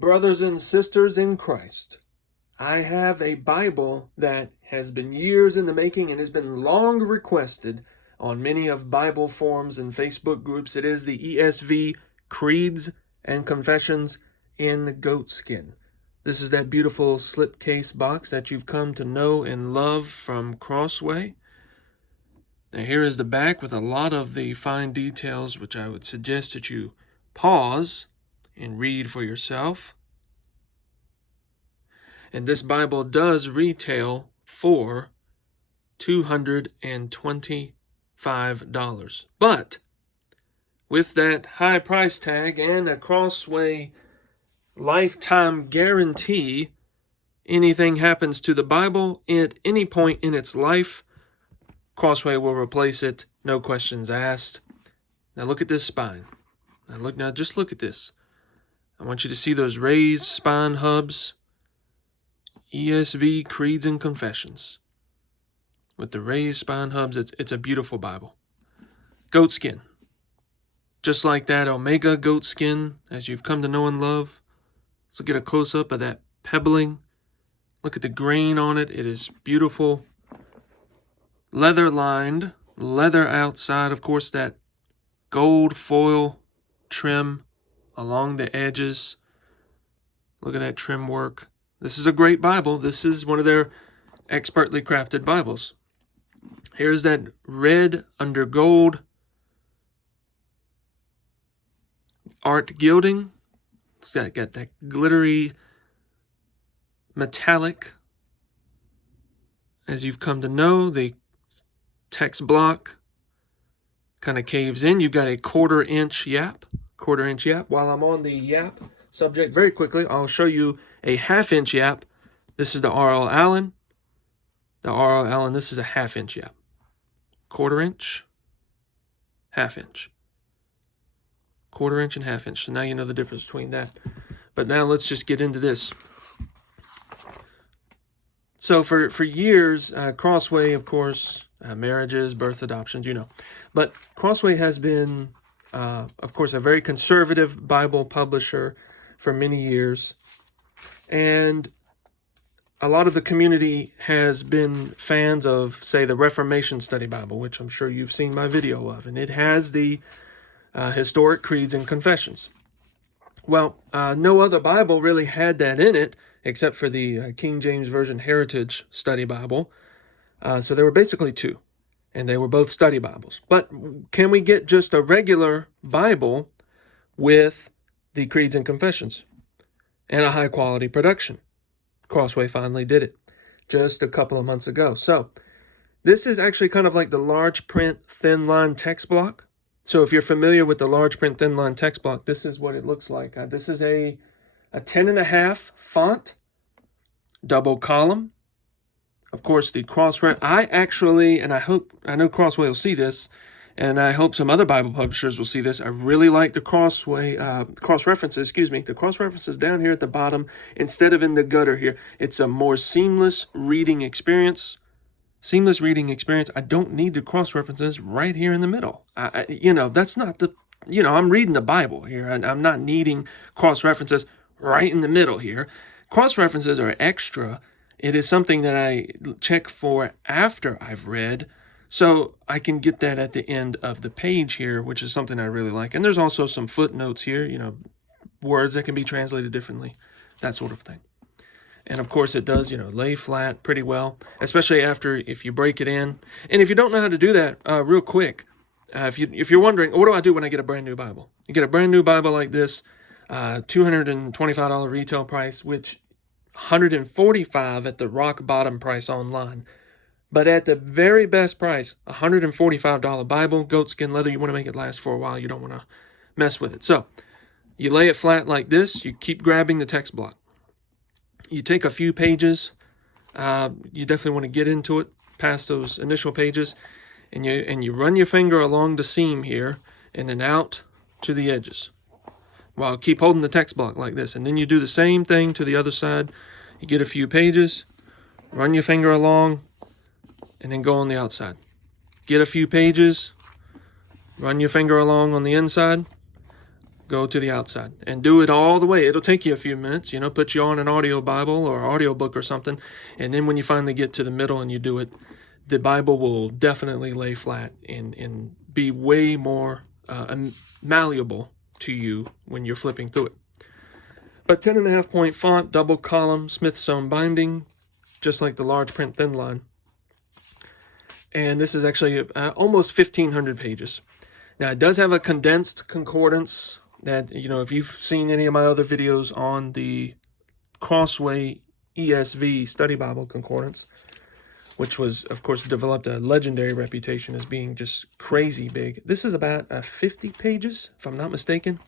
Brothers and sisters in Christ, I have a Bible that has been years in the making and has been long requested on many of Bible forums and Facebook groups. It is the ESV Creeds and Confessions in Goatskin. This is that beautiful slipcase box that you've come to know and love from Crossway. Now here is the back with a lot of the fine details, which I would suggest that you pause and read for yourself. And this Bible does retail for $225. But with that high price tag and a Crossway lifetime guarantee, anything happens to the Bible at any point in its life, Crossway will replace it, no questions asked. Now look at this spine. Now just look at this. I want you to see those raised spine hubs. ESV Creeds and Confessions. With the raised spine hubs, it's a beautiful Bible. Goatskin. Just like that Omega goatskin, as you've come to know and love. Let's look at a close-up of that pebbling. Look at the grain on it. It is beautiful. Leather lined. Leather outside. Of course, that gold foil trim along the edges. Look at that trim work. This is a great Bible. This is one of their expertly crafted Bibles. Here's that red under gold art gilding. It's got that glittery metallic. As you've come to know, the text block kind of caves in. You've got a quarter-inch yap. While I'm on the yap subject, very quickly, I'll show you a half-inch yap. This is the R.L. Allan. This is a half-inch yap. Quarter-inch, half-inch. Quarter-inch and half-inch. So now you know the difference between that. But now let's just get into this. So for years, Crossway, of course, marriages, birth, adoptions, you know. But Crossway has been, of course, a very conservative Bible publisher for many years. And a lot of the community has been fans of, say, the Reformation Study Bible, which I'm sure you've seen my video of. And it has the historic creeds and confessions. Well, no other Bible really had that in it, except for the King James Version Heritage Study Bible. So there were basically two, and they were both study Bibles. But can we get just a regular Bible with the creeds and confessions and a high-quality production? Crossway finally did it just a couple of months ago. So this is actually kind of like the large print thin line text block. So if you're familiar with the large print thin line text block, this is what it looks like. This is a 10.5 font, double column. Of course, the I know Crossway will see this, and I hope some other Bible publishers will see this. I really like the Crossway, cross-references, the cross-references down here at the bottom instead of in the gutter here. It's a more seamless reading experience. I don't need the cross-references right here in the middle. That's not I'm reading the Bible here, and I'm not needing cross-references right in the middle here. Cross-references are extra. It is something that I check for after I've read, so I can get that at the end of the page here, which is something I really like. And there's also some footnotes here, words that can be translated differently, that sort of thing. And of course it does, lay flat pretty well, especially if you break it in. And if you don't know how to do that, real quick, if you're wondering, what do I do when I get a brand new Bible? You get a brand new Bible like this, $225 retail price, which $145 at the rock bottom price online. But at the very best price, $145 Bible, goatskin leather. You want to make it last for a while. You don't want to mess with it. So you lay it flat like this. You keep grabbing the text block. You take a few pages. You definitely want to get into it past those initial pages. And you run your finger along the seam here and then out to the edges. Well, keep holding the text block like this. And then you do the same thing to the other side. You get a few pages, run your finger along, and then go on the outside. Get a few pages, run your finger along on the inside, go to the outside and do it all the way. It'll take you a few minutes, put you on an audio Bible or audio book or something. And then when you finally get to the middle and you do it, the Bible will definitely lay flat and be way more malleable to you when you're flipping through it. But 10.5 point font, double column, Smith sewn binding, just like the large print thin line. And this is actually almost 1,500 pages. Now, it does have a condensed concordance that, if you've seen any of my other videos on the Crossway ESV Study Bible Concordance, which was, of course, developed a legendary reputation as being just crazy big. This is about 50 pages, if I'm not mistaken.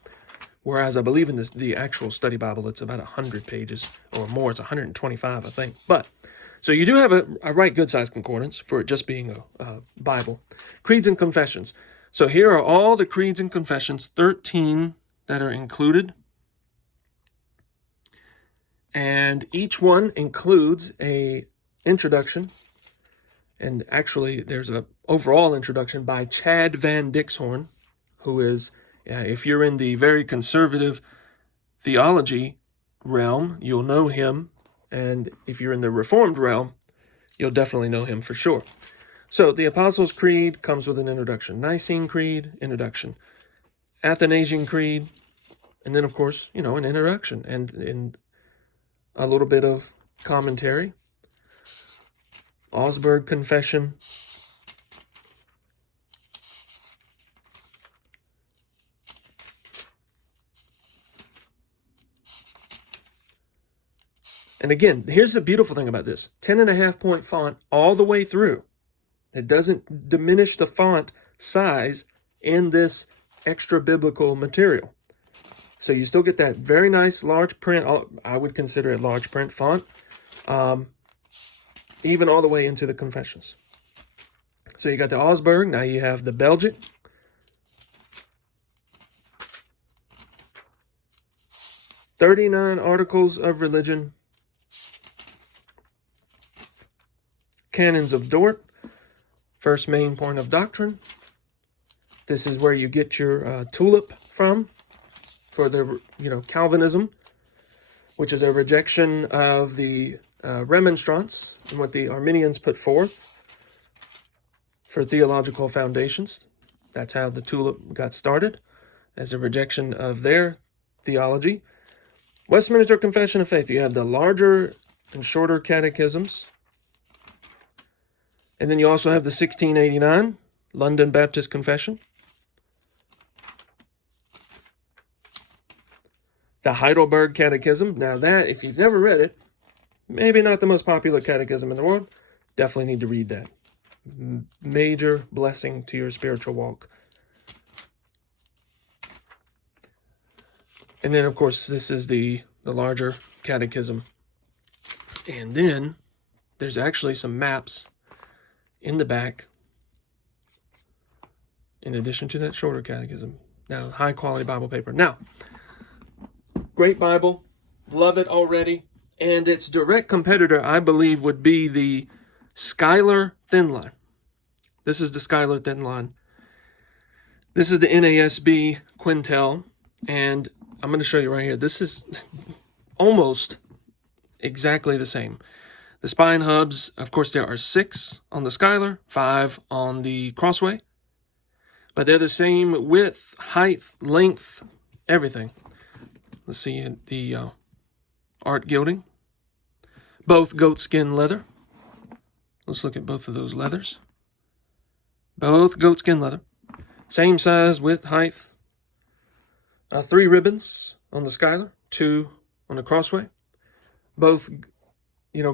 Whereas I believe in the actual study Bible, it's about 100 pages or more. It's 125, I think. But, so you do have a right good size concordance for it just being a Bible. Creeds and Confessions. So here are all the creeds and confessions, 13 that are included. And each one includes a introduction. And actually, there's an overall introduction by Chad Van Dixhorn, who is, if you're in the very conservative theology realm, you'll know him. And if you're in the Reformed realm, you'll definitely know him for sure. So the Apostles' Creed comes with an introduction. Nicene Creed, introduction. Athanasian Creed, and then, of course, an introduction and a little bit of commentary. Augsburg Confession. And again, here's the beautiful thing about this. 10.5 point font all the way through. It doesn't diminish the font size in this extra biblical material. So you still get that very nice large print. I would consider it large print font. Even all the way into the Confessions. So you got the Augsburg. Now you have the Belgic. "39 Articles of Religion." Canons of Dort. First main point of doctrine. This is where you get your tulip from for the, Calvinism, which is a rejection of the remonstrance and what the Arminians put forth for theological foundations. That's how the tulip got started, as a rejection of their theology. Westminster Confession of Faith. You have the larger and shorter catechisms. And then you also have the 1689 London Baptist Confession. The Heidelberg Catechism. Now that, if you've never read it, maybe not the most popular catechism in the world, definitely need to read that. Major blessing to your spiritual walk. And then, of course, this is the larger catechism. And then there's actually some maps in the back, in addition to that shorter catechism. Now, high quality Bible paper. Now, great Bible, love it already. And its direct competitor, I believe, would be the Schuyler thin line. This is the Schuyler thin line. This is the NASB quentel, and I'm going to show you right here. This is almost exactly the same. The spine hubs, of course, there are 6 on the Schuyler, 5 on the Crossway. But they're the same width, height, length, everything. Let's see the art gilding. Both goatskin leather. Let's look at both of those leathers. Both goatskin leather. Same size, width, height. 3 ribbons on the Schuyler, 2 on the Crossway. Both,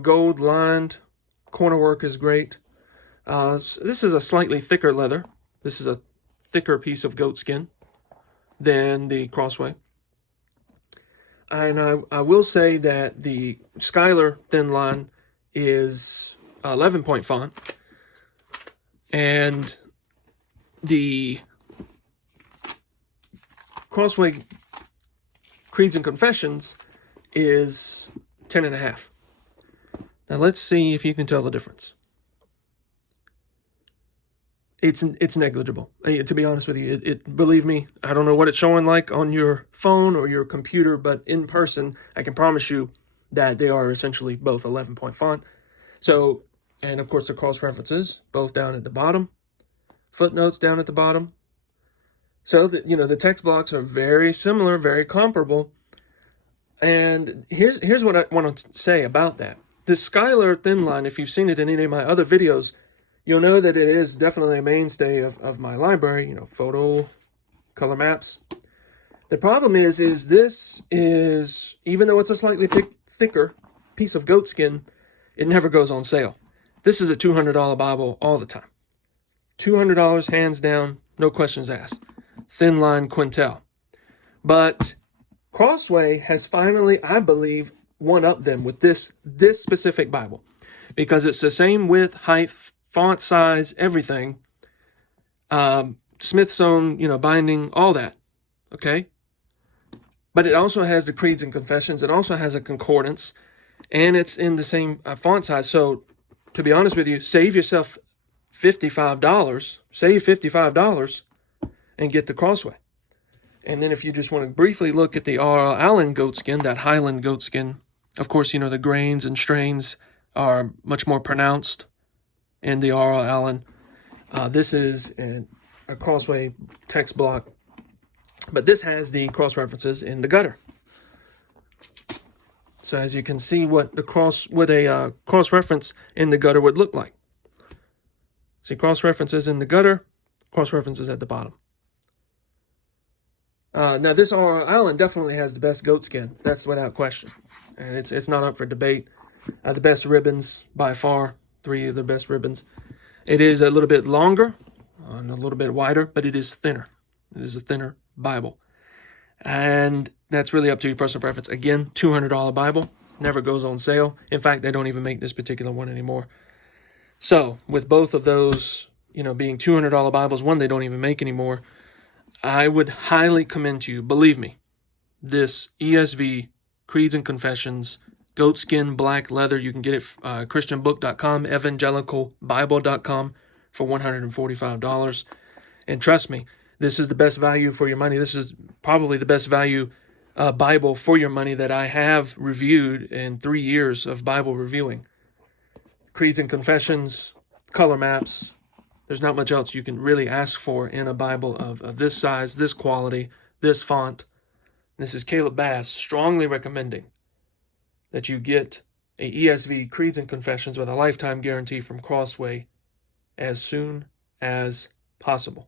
gold lined. Corner work is great. This is a slightly thicker leather. This is a thicker piece of goatskin than the Crossway. And I will say that the Schuyler thin line is 11 point font. And the Crossway Creeds and Confessions is 10.5. Now let's see if you can tell the difference. it's negligible. To be honest with you, believe me, I don't know what it's showing like on your phone or your computer, but in person, I can promise you that they are essentially both 11-point font. So, and of course the cross references both down at the bottom, footnotes down at the bottom. So that, you know, the text blocks are very similar, very comparable. And here's what I want to say about that. The Schuyler thin line, if you've seen it in any of my other videos, you'll know that it is definitely a mainstay of my library, you know, photo, color maps. The problem is this is, even though it's a slightly thicker piece of goatskin, it never goes on sale. This is a $200 Bible all the time. $200 hands down, no questions asked. Thin line quentel. But Crossway has finally, I believe, one-upped them with this specific Bible, because it's the same width, height, font size, everything. Smith's own, you know, binding, all that. Okay? But it also has the creeds and confessions. It also has a concordance, and it's in the same font size. So, to be honest with you, save yourself $55. Save $55 and get the Crossway. And then if you just want to briefly look at the R.L. Allan goatskin, that Highland goatskin, of course, you know, the grains and strains are much more pronounced in the R.L. Allan. This is a Crossway text block, but this has the cross references in the gutter. So as you can see, what a cross reference in the gutter would look like. See, cross references in the gutter, cross references at the bottom. Now this R.L. Allan definitely has the best goatskin. That's without question, and it's not up for debate. The best ribbons by far, 3 of the best ribbons. It is a little bit longer and a little bit wider, but it is thinner. It is a thinner Bible, and that's really up to your personal preference. Again, $200 Bible, never goes on sale. In fact, they don't even make this particular one anymore. So with both of those, you know, being $200 Bibles, one they don't even make anymore, I would highly commend to you, believe me, this ESV, Creeds and Confessions, goatskin black leather. You can get it at christianbook.com, evangelicalbible.com for $145. And trust me, this is the best value for your money. This is probably the best value Bible for your money that I have reviewed in 3 years of Bible reviewing. Creeds and Confessions, color maps. There's not much else you can really ask for in a Bible of this size, this quality, this font. This is Caleb Bass strongly recommending that you get a ESV Creeds and Confessions with a lifetime guarantee from Crossway as soon as possible.